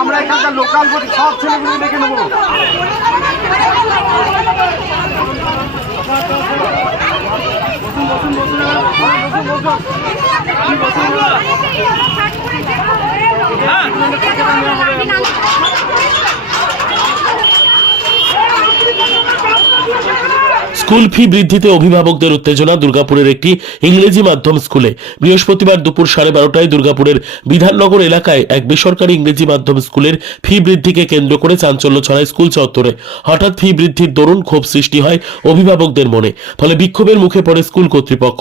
আমরা এখানকার local body সব ছেলেগুলো ডেকে নেব। স্কুল ফি বৃদ্ধিতে অভিভাবকদের উত্তেজনা দুর্গাপুরের একটি ইংরেজি মাধ্যম স্কুলে। বৃহস্পতিবার দুপুর সাড়ে বারোটায় দুর্গাপুরের বিধাননগর এলাকায় এক বেসরকারি ইংরেজি মাধ্যম স্কুলের ফি বৃদ্ধিকে কেন্দ্র করে চাঞ্চল্য ছড়ায় স্কুল চত্বরে। হঠাৎ ফি বৃদ্ধির দরুন ক্ষোভ সৃষ্টি হয় অভিভাবকদের মনে, ফলে বিক্ষোভের মুখে পড়ে স্কুল কর্তৃপক্ষ।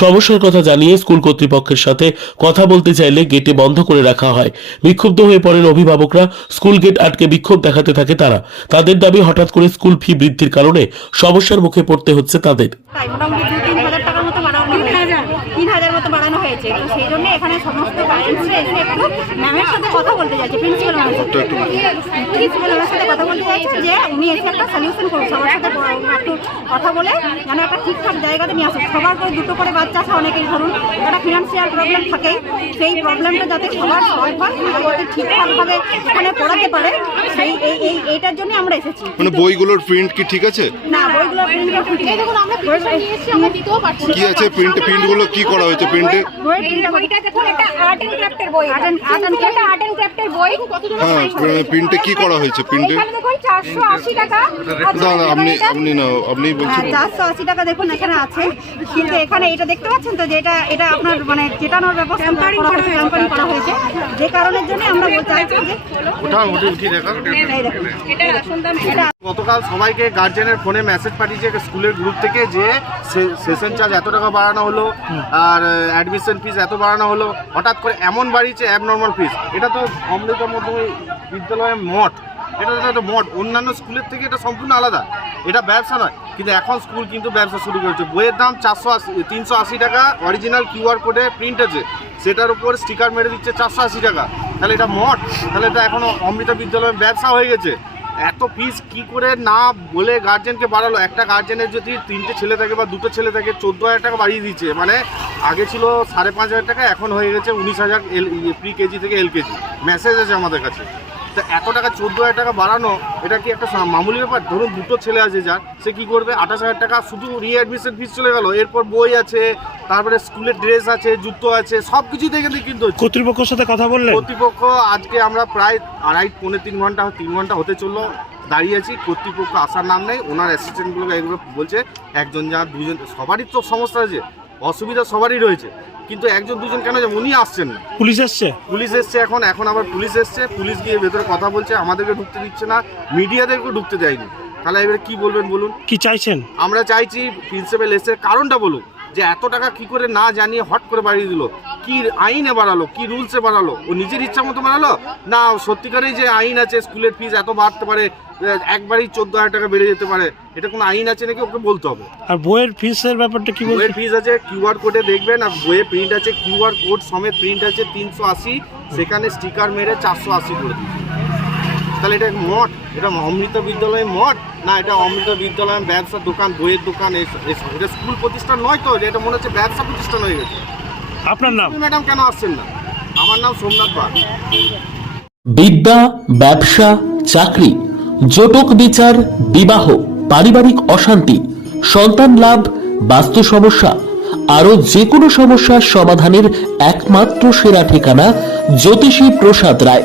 সমস্যার কথা জানিয়ে স্কুল কর্তৃপক্ষের সাথে কথা বলতে চাইলে গেটে বন্ধ করে রাখা হয়। বিক্ষুব্ধ হয়ে পড়েন অভিভাবকরা, স্কুল গেট আটকে বিক্ষোভ দেখাতে থাকে তারা। তাদের দাবি হঠাৎ করে স্কুল ফি বৃদ্ধির কারণে সমস্যার মুখে পড়তে হচ্ছে তাদের টাকার মতো বাড়ানো হয়েছে তিন হাজার মতো বাড়ানো তো সেই জন্য এখানে সমস্ত প্যারেন্টসরা এসে একটু ম্যামের সাথে কথা বলতে যাচ্ছে প্রিন্সিপাল ম্যামের সাথে। প্রিন্সিপাল ম্যামের সাথে কথা বলতে চাইছে যে উনি এসে একটা সলিউশন করুন সবার সাথে একটু কথা বলে যেন একটা ঠিকঠাক জায়গাতে নিয়ে আসুক সবার করে দুটো করে বাচ্চা আছে অনেকেই ধরুন একটা ফিনান্সিয়াল প্রবলেম থাকেই সেই প্রবলেমটা যাতে সবার সলভ হয় সবাই যাতে ঠিকঠাকভাবে এখানে পড়াতে পারে সেই এই এই এইটার জন্য আমরা এসেছি। মানে বইগুলোর প্রিন্ট কি ঠিক আছে? না বইগুলো প্রিন্টটা ঠিক দেখুন আমরা নিয়ে এসেছি আমরা দিতেও পারছি কি আছে প্রিন্ট প্রিন্টগুলো কি করা হয়েছে? প্রিন্টে বইয়ের প্রিন্টটা বইটা দেখুন এটা আর্ট এন্ড ক্রাফটের বই? Art and আর্ট এন্ড ক্রাফটের বই? হ্যাঁ প্রিন্টে কি করা হয়েছে? প্রিন্টে দেখুন চারশো আশি টাকা। আপনি আপনি না আপনি বলছেন। হ্যাঁ চারশো আশি টাকা দেখুন এখানে আছে। কিন্তু এখানে এটা দেখতে পাচ্ছেন তো যে এটা এটা আপনার মানে চেটানোর ব্যবস্থা করা হয়েছে ট্যাম্পারিং করা হয়েছে। যে কারণের জন্য আমরা বলতে চাইছি যে ওঠা ওটি উঠি দেখা? এটা আসল এটা গতকাল সবাইকে গার্জেনের ফোনে মেসেজ পাঠিয়েছে স্কুলের গ্রুপ থেকে যে সেশন চার্জ এত টাকা বাড়ানো হলো আর অ্যাডমিশন ফিস এত বাড়ানো হলো। হঠাৎ করে এমন বাড়িয়েছে অ্যাবনর্মাল ফিস এটা তো অমৃত মধ্যমে বিদ্যালয়ের মঠ। এটা তো একটা মঠ। অন্যান্য স্কুলের থেকে এটা সম্পূর্ণ আলাদা। এটা ব্যবসা নয়। কিন্তু এখন স্কুল কিন্তু ব্যবসা শুরু করেছে। বইয়ের দাম চারশো আশি তিনশো আশি টাকা। অরিজিনাল কিউআর কোডে প্রিন্ট আছে। সেটার উপর স্টিকার মেরে দিচ্ছে চারশো আশি টাকা। তাহলে এটা মঠ। তাহলে এটা এখনও অমৃতা বিদ্যালয়ের ব্যবসা হয়ে গেছে। এত ফিস কি করে না বলে গার্জেনকে বাড়ালো? একটা গার্জেনের যদি তিনটে ছেলে থাকে বা দুটো ছেলে থাকে, চোদ্দ হাজার টাকা বাড়িয়ে দিচ্ছে মানে আগে ছিল সাড়ে পাঁচ হাজার টাকা, এখন হয়ে গেছে উনিশ হাজার এল প্রি কেজি থেকে এল কেজি মেসেজ আছে আমাদের কাছে। তা এত টাকা চোদ্দ হাজার টাকা বাড়ানো এটা কি একটা মামুলি ব্যাপার? ধরুন দুটো ছেলে আছে যার সে কি করবে? আঠাশ হাজার টাকা শুধু রিঅ্যাডমিশন ফিস চলে গেল এরপর বই আছে তারপরে স্কুলের ড্রেস আছে জুতো আছে সব কিছুই দেখে কিন্তু কর্তৃপক্ষের সাথে কথা বললে কর্তৃপক্ষ আজকে আমরা প্রায় আড়াই পৌনে তিন ঘণ্টা তিন ঘণ্টা হতে চলল দাঁড়িয়ে আছি। কর্তৃপক্ষ আসার নাম নেই ওনার অ্যাসিস্ট্যান্টগুলোকে এগুলো বলছে একজন যা দুজন সবারই তো সমস্যা আছে। অসুবিধা সবারই রয়েছে। কিন্তু একজন দুজন কেন যে উনি আসছেন না। পুলিশ এসছে? পুলিশ এসছে এখন এখন আবার পুলিশ এসছে। পুলিশ গিয়ে ভেতরে কথা বলছে আমাদেরকে ঢুকতে দিচ্ছে না মিডিয়াদেরকেও ঢুকতে দেয়নি। তাহলে এবার কি বলবেন বলুন? কি চাইছেন? আমরা চাইছি প্রিন্সিপাল এসে কারণটা বলুক। যে এত টাকা কি করে না জানিয়ে হট করে বাড়িয়ে দিল? কি আইনে বাড়ালো? কি রুলসে বাড়ালো? ও নিজের ইচ্ছা মতো বাড়ালো? না সত্যিকারেই যে আইন আছে স্কুলের ফিস এত বাড়তে পারে একবারই চোদ্দ হাজার টাকা বেড়ে যেতে পারে এটা কোনো আইন আছে নাকি? ওকে বলতে হবে। আর বইয়ের ফিসের ব্যাপারটা কি বইয়ের ফিস আছে কিউআর কোডে দেখবেন আর বইয়ে প্রিন্ট আছে কিউআর কোড সমেত প্রিন্ট আছে তিনশো আশি সেখানে স্টিকার মেরে চারশো আশি করে দিচ্ছে তাহলে এটা মঠ এটা অমৃত বিদ্যালয় মঠ? না এটা অমৃত বিদ্যালয় ব্যবসা দোকান বইয়ের দোকান এসব। এটা স্কুল প্রতিষ্ঠান নয় তো এটা মনে হচ্ছে ব্যবসা প্রতিষ্ঠান হয়ে গেছে। আপনার নাম? ম্যাডাম কেন আসছেন না? আমার নাম সোমনাথ পাল। বিদ্যা ব্যবসা চাকরি জটক বিচার বিবাহ পারিবারিক অশান্তি সন্তান লাভ বাস্তু সমস্যা আরও যে কোনো সমস্যার সমাধানের একমাত্র সেরা ঠিকানা জ্যোতিষী প্রসাদ রায়।